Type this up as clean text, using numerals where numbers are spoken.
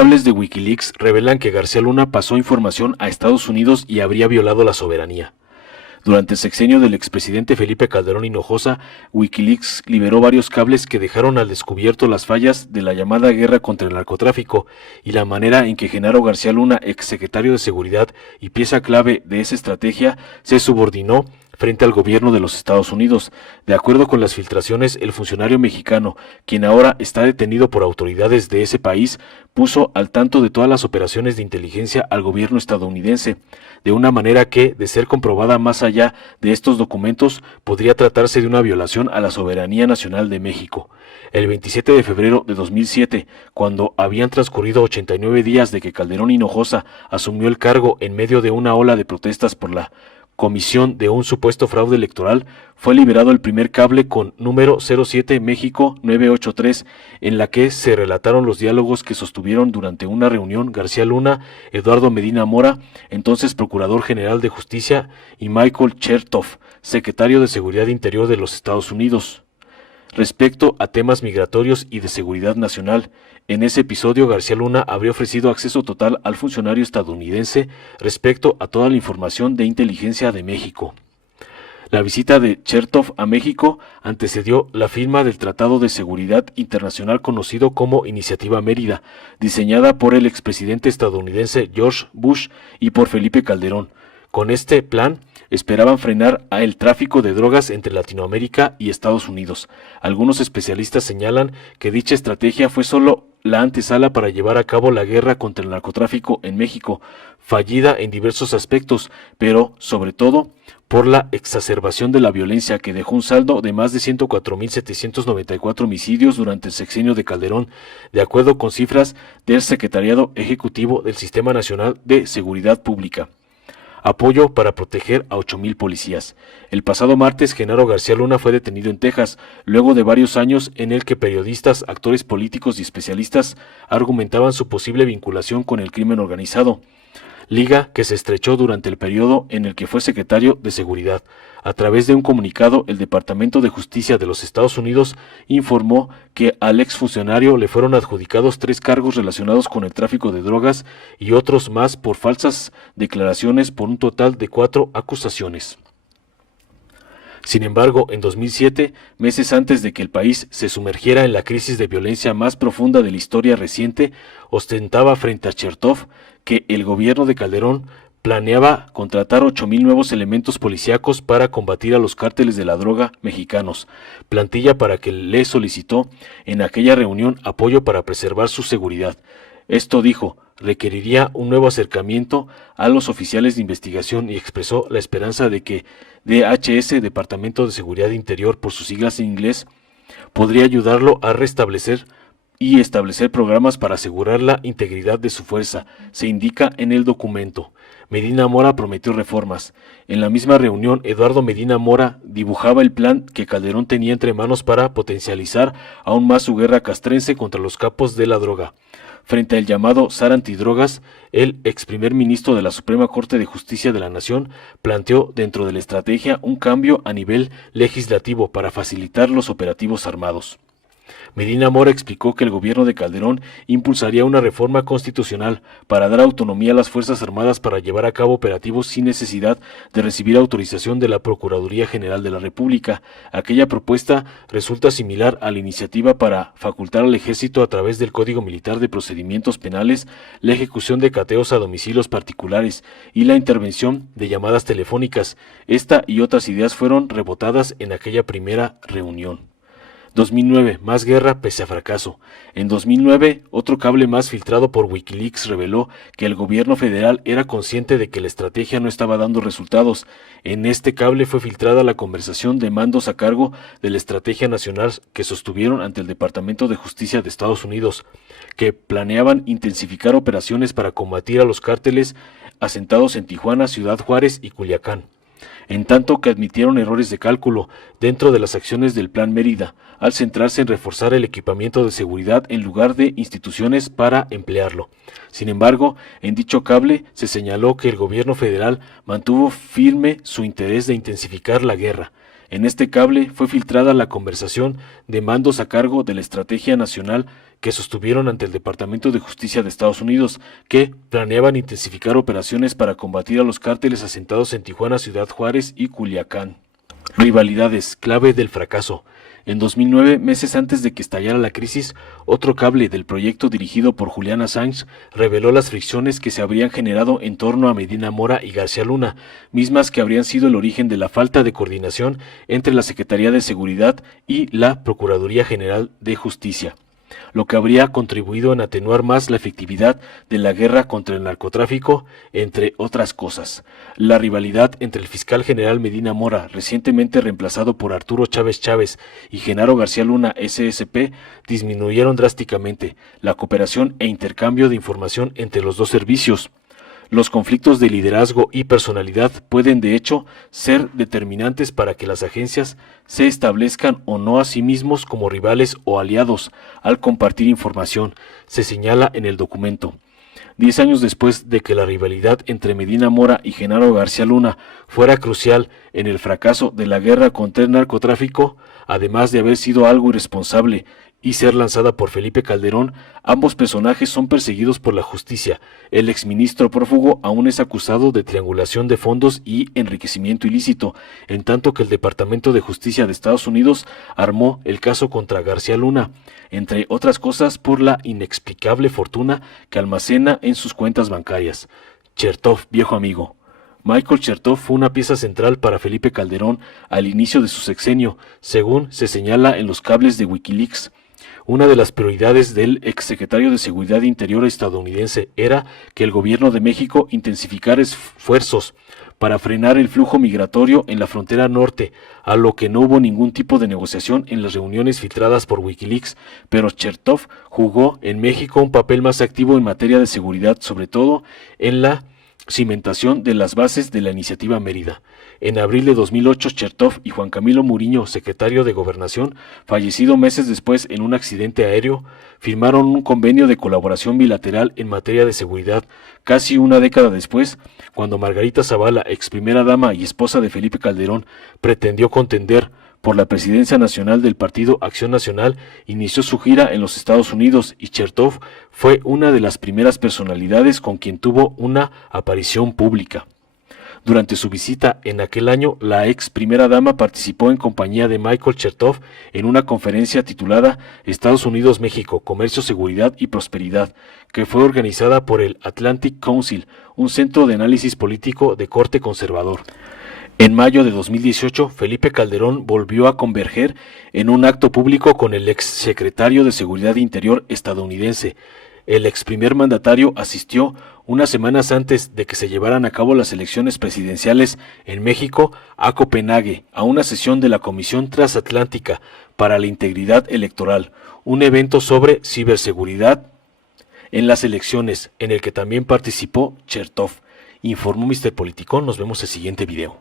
cables de Wikileaks revelan que García Luna pasó información a Estados Unidos y habría violado la soberanía. Durante el sexenio del expresidente Felipe Calderón Hinojosa, Wikileaks liberó varios cables que dejaron al descubierto las fallas de la llamada guerra contra el narcotráfico y la manera en que Genaro García Luna, exsecretario de Seguridad y pieza clave de esa estrategia, se subordinó frente al gobierno de los Estados Unidos. De acuerdo con las filtraciones, el funcionario mexicano, quien ahora está detenido por autoridades de ese país, puso al tanto de todas las operaciones de inteligencia al gobierno estadounidense, de una manera que, de ser comprobada más allá de estos documentos, podría tratarse de una violación a la soberanía nacional de México. El 27 de febrero de 2007, cuando habían transcurrido 89 días de que Calderón Hinojosa asumió el cargo en medio de una ola de protestas por la comisión de un supuesto fraude electoral, fue liberado el primer cable con número 07 México 983, en la que se relataron los diálogos que sostuvieron durante una reunión García Luna, Eduardo Medina Mora, entonces Procurador General de Justicia, y Michael Chertoff, secretario de Seguridad Interior de los Estados Unidos, respecto a temas migratorios y de seguridad nacional. En ese episodio, García Luna habría ofrecido acceso total al funcionario estadounidense respecto a toda la información de inteligencia de México. La visita de Chertoff a México antecedió la firma del Tratado de Seguridad Internacional conocido como Iniciativa Mérida, diseñada por el expresidente estadounidense George Bush y por Felipe Calderón. Con este plan, esperaban frenar el tráfico de drogas entre Latinoamérica y Estados Unidos. Algunos especialistas señalan que dicha estrategia fue solo la antesala para llevar a cabo la guerra contra el narcotráfico en México, fallida en diversos aspectos, pero sobre todo por la exacerbación de la violencia que dejó un saldo de más de 104.794 homicidios durante el sexenio de Calderón, de acuerdo con cifras del Secretariado Ejecutivo del Sistema Nacional de Seguridad Pública. Apoyo para proteger a 8,000 policías. El pasado martes, Genaro García Luna fue detenido en Texas, luego de varios años en el que periodistas, actores políticos y especialistas argumentaban su posible vinculación con el crimen organizado, liga que se estrechó durante el periodo en el que fue secretario de Seguridad. A través de un comunicado, el Departamento de Justicia de los Estados Unidos informó que al exfuncionario le fueron adjudicados 3 cargos relacionados con el tráfico de drogas y otros más por falsas declaraciones, por un total de 4 acusaciones. Sin embargo, en 2007, meses antes de que el país se sumergiera en la crisis de violencia más profunda de la historia reciente, ostentaba frente a Chertoff que el gobierno de Calderón planeaba contratar 8,000 nuevos elementos policíacos para combatir a los cárteles de la droga mexicanos, plantilla para que le solicitó en aquella reunión apoyo para preservar su seguridad. Esto, dijo, requeriría un nuevo acercamiento a los oficiales de investigación y expresó la esperanza de que DHS, Departamento de Seguridad Interior por sus siglas en inglés, podría ayudarlo a restablecer y establecer programas para asegurar la integridad de su fuerza, se indica en el documento. Medina Mora prometió reformas. En la misma reunión, Eduardo Medina Mora dibujaba el plan que Calderón tenía entre manos para potencializar aún más su guerra castrense contra los capos de la droga. Frente al llamado SAR antidrogas, el ex primer ministro de la Suprema Corte de Justicia de la Nación planteó dentro de la estrategia un cambio a nivel legislativo para facilitar los operativos armados. Medina Mora explicó que el gobierno de Calderón impulsaría una reforma constitucional para dar autonomía a las Fuerzas Armadas para llevar a cabo operativos sin necesidad de recibir autorización de la Procuraduría General de la República. Aquella propuesta resulta similar a la iniciativa para facultar al Ejército a través del Código Militar de Procedimientos Penales la ejecución de cateos a domicilios particulares y la intervención de llamadas telefónicas. Esta y otras ideas fueron rebotadas en aquella primera reunión. 2009, más guerra pese a fracaso. En 2009, otro cable más filtrado por Wikileaks reveló que el gobierno federal era consciente de que la estrategia no estaba dando resultados. En este cable fue filtrada la conversación de mandos a cargo de la estrategia nacional que sostuvieron ante el Departamento de Justicia de Estados Unidos, que planeaban intensificar operaciones para combatir a los cárteles asentados en Tijuana, Ciudad Juárez y Culiacán, en tanto que admitieron errores de cálculo dentro de las acciones del Plan Mérida, al centrarse en reforzar el equipamiento de seguridad en lugar de instituciones para emplearlo. Sin embargo, en dicho cable se señaló que el gobierno federal mantuvo firme su interés de intensificar la guerra. En este cable fue filtrada la conversación de mandos a cargo de la Estrategia Nacional que sostuvieron ante el Departamento de Justicia de Estados Unidos, que planeaban intensificar operaciones para combatir a los cárteles asentados en Tijuana, Ciudad Juárez y Culiacán. Rivalidades, clave del fracaso. En 2009, meses antes de que estallara la crisis, otro cable del proyecto dirigido por Julian Assange reveló las fricciones que se habrían generado en torno a Medina Mora y García Luna, mismas que habrían sido el origen de la falta de coordinación entre la Secretaría de Seguridad y la Procuraduría General de Justicia, lo que habría contribuido en atenuar más la efectividad de la guerra contra el narcotráfico, entre otras cosas. La rivalidad entre el fiscal general Medina Mora, recientemente reemplazado por Arturo Chávez Chávez, y Genaro García Luna, SSP, disminuyeron drásticamente la cooperación e intercambio de información entre los dos servicios. Los conflictos de liderazgo y personalidad pueden, de hecho, ser determinantes para que las agencias se establezcan o no a sí mismos como rivales o aliados al compartir información, se señala en el documento. 10 años después de que la rivalidad entre Medina Mora y Genaro García Luna fuera crucial en el fracaso de la guerra contra el narcotráfico, además de haber sido algo irresponsable y ser lanzada por Felipe Calderón, ambos personajes son perseguidos por la justicia. El exministro prófugo aún es acusado de triangulación de fondos y enriquecimiento ilícito, en tanto que el Departamento de Justicia de Estados Unidos armó el caso contra García Luna, entre otras cosas por la inexplicable fortuna que almacena en sus cuentas bancarias. Chertoff, viejo amigo. Michael Chertoff fue una pieza central para Felipe Calderón al inicio de su sexenio, según se señala en los cables de Wikileaks. Una de las prioridades del exsecretario de Seguridad Interior estadounidense era que el gobierno de México intensificara esfuerzos para frenar el flujo migratorio en la frontera norte, a lo que no hubo ningún tipo de negociación en las reuniones filtradas por Wikileaks, pero Chertoff jugó en México un papel más activo en materia de seguridad, sobre todo en la cimentación de las bases de la Iniciativa Mérida. En abril de 2008, Chertoff y Juan Camilo Muriño, secretario de Gobernación, fallecido meses después en un accidente aéreo, firmaron un convenio de colaboración bilateral en materia de seguridad. Casi una década después, cuando Margarita Zavala, ex primera dama y esposa de Felipe Calderón, pretendió contender por la presidencia nacional del Partido Acción Nacional, inició su gira en los Estados Unidos y Chertoff fue una de las primeras personalidades con quien tuvo una aparición pública. Durante su visita en aquel año, la ex primera dama participó en compañía de Michael Chertoff en una conferencia titulada Estados Unidos-México, Comercio, Seguridad y Prosperidad, que fue organizada por el Atlantic Council, un centro de análisis político de corte conservador. En mayo de 2018, Felipe Calderón volvió a converger en un acto público con el exsecretario de Seguridad Interior estadounidense. El ex primer mandatario asistió unas semanas antes de que se llevaran a cabo las elecciones presidenciales en México a Copenhague, a una sesión de la Comisión Transatlántica para la Integridad Electoral, un evento sobre ciberseguridad en las elecciones, en el que también participó Chertoff. Informó Mr. Politicón, nos vemos en el siguiente video.